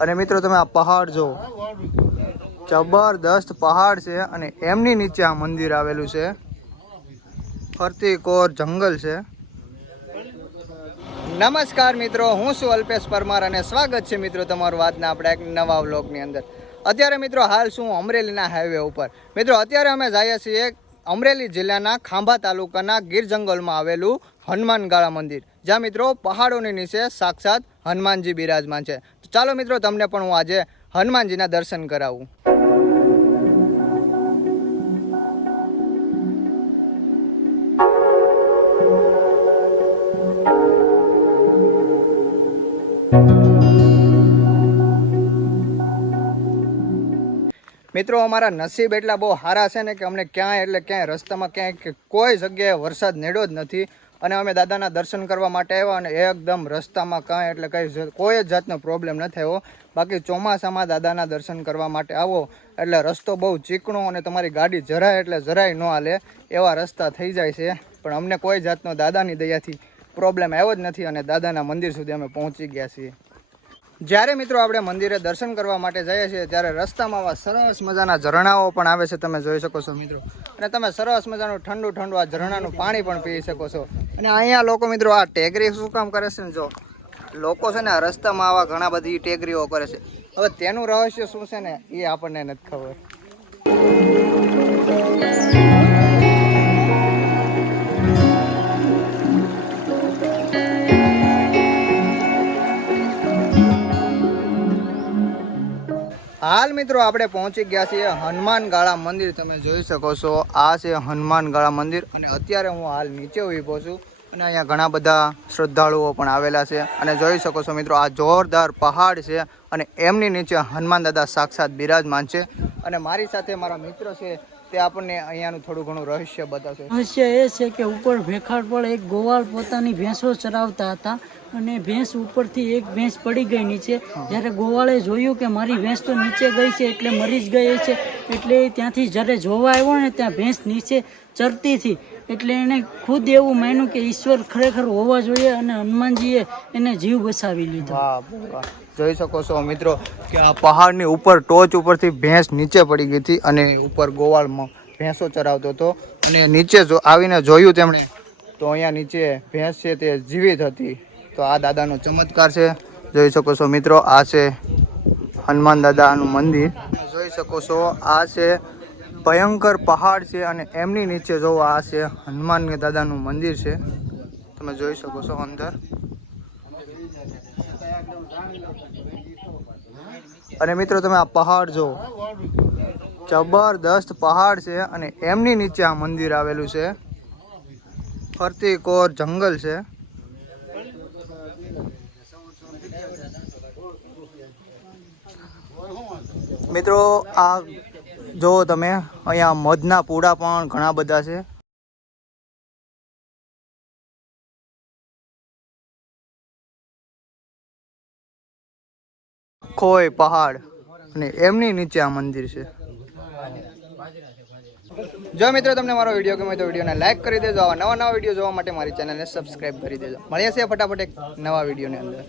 અને મિત્રો તમે આ પહાડ જો. જબરદસ્ત પહાડ છે અને એમની નીચે આ મંદિર આવેલું છે. ફરતી કોર જંગલ છે. નમસ્કાર મિત્રો, હું છું અલ્પેશ પરમાર અને સ્વાગત છે મિત્રો તમારું વાતના આપણા એક નવા વ્લોગની અંદર. અત્યારે મિત્રો હાલ શું અમરેલીના હાઈવે ઉપર. મિત્રો, અત્યારે અમે જઈએ છીએ અમરેલી જિલ્લાના ખાંભા તાલુકાના ગીર જંગલમાં આવેલું હનુમાનગાળા મંદિર. જ્યાં મિત્રો પહાડોની નીચે સાક્ષાત હનુમાનજી બિરાજમાન છે. ચાલો મિત્રો, તમને પણ હું આજે હનુમાનજીના દર્શન કરાવું. મિત્રો, અમારા નસીબ એટલા બહુ સારા છે ને કે અમને ક્યાંય એટલે ક્યાંય રસ્તામાં ક્યાંય કોઈ જગ્યાએ વરસાદ નેડ્યો જ નથી. અને અમે દાદાના દર્શન કરવા માટે આવ્યા અને એકદમ રસ્તામાં કાંઈ એટલે કંઈ કોઈ જ જાતનો પ્રોબ્લેમ ન થયો. બાકી ચોમાસામાં દાદાના દર્શન કરવા માટે આવો. એટલે રસ્તો બહુ ચીકણો અને તમારી ગાડી જરાય એટલે જરાય ન હાલે. એવા રસ્તા થઈ જાય છે. પણ અમને કોઈ જાતનો દાદાની દયાથી પ્રોબ્લેમ આવ્યો જ નથી અને દાદાના મંદિર સુધી અમે પહોંચી ગયા છીએ. જ્યારે મિત્રો આપણે મંદિરે દર્શન કરવા માટે જઈએ છીએ, ત્યારે રસ્તામાં આવા સરસ મજાના ઝરણાઓ પણ આવે છે. તમે જોઈ શકો છો મિત્રો. અને તમે સરસ મજાનું ઠંડુ ઠંડુ આ ઝરણાનું પાણી પણ પી શકો છો. અને અહીંયા લોકો મિત્રો આ ટેગરી શું કામ કરે છે ને જો, લોકો છે ને રસ્તામાં આવા ઘણા બધી ટેગરીઓ કરે છે. હવે તેનું રહસ્ય શું છે ને એ આપણને નથી ખબર. હાલ મિત્રો આપણે પહોંચી ગયા છીએ હનુમાનગાળા મંદિર. તમે જોઈ શકો છો, આ છે હનુમાન ગાળા મંદિર અને અત્યારે હું હાલ નીચે ઊભો છું અને અહીંયા ઘણા બધા શ્રદ્ધાળુઓ પણ આવેલા છે. અને જોઈ શકો છો મિત્રો, આ જોરદાર પહાડ છે અને એમની નીચે હનુમાન દાદા સાક્ષાત બિરાજમાન છે. અને મારી સાથે મારા મિત્ર છે, તે આપણને અહીંયાનું થોડું ઘણું રહસ્ય બતાવશે. રહસ્ય એ છે કે ઉપર ભેખાડ પર એક ગોવાળ પોતાની ભેંસો ચરાવતા હતા. અને ભેંસ ઉપરથી એક ભેંસ પડી ગઈ નીચે. જ્યારે ગોવાળે જોયું કે મારી ભેંસ તો નીચે ગઈ છે, એટલે મરી જ ગઈ છે, એટલે ત્યાંથી જ્યારે જોવા આવ્યો ને, ત્યાં ભેંસ નીચે ચરતી હતી. એટલે એણે ખુદ એવું માન્યું કે ઈશ્વર ખરેખર હોવા જોઈએ અને હનુમાનજીએ એને જીવ બચાવી લીધો. જોઈ શકો છો મિત્રો કે આ પહાડની ઉપર ટોચ ઉપરથી ભેંસ નીચે પડી ગઈ હતી અને ઉપર ગોવાળમાં ભેંસો ચરાવતો હતો. અને નીચે આવીને જોયું તેમણે, તો અહીંયા નીચે ભેંસ છે તે જીવિત હતી. તો આ દાદાનો ચમત્કાર છે. જોઈ શકો છો મિત્રો, આ છે હનુમાન દાદાનું મંદિર. જોઈ શકો છો, આ છે ભયંકર પહાડ છે અને એમની નીચે જોવો, આ છે હનુમાન દાદાનું મંદિર છે. તમે જોઈ શકો છો અંદર. અને મિત્રો, તમે આ પહાડ જો જબરદસ્ત પહાડ છે અને એમની નીચે આ મંદિર આવેલું છે. ફરતી કોર જંગલ છે. મિત્રો, આ જો તમે અહીંયા મધના પૂડા પણ ઘણા બધા છે. ખોય પહાડ અને એમની નીચે આ મંદિર છે. જો મિત્રો તમને મારો વીડિયો ગમે તો વિડીયોને લાઈક કરી દેજો, આવા નવા નવા વીડિયો જોવા માટે મારી ચેનલને સબસ્ક્રાઈબ કરી દેજો. મળીએ છીએ ફટાફટ એક નવા વિડીયોની અંદર.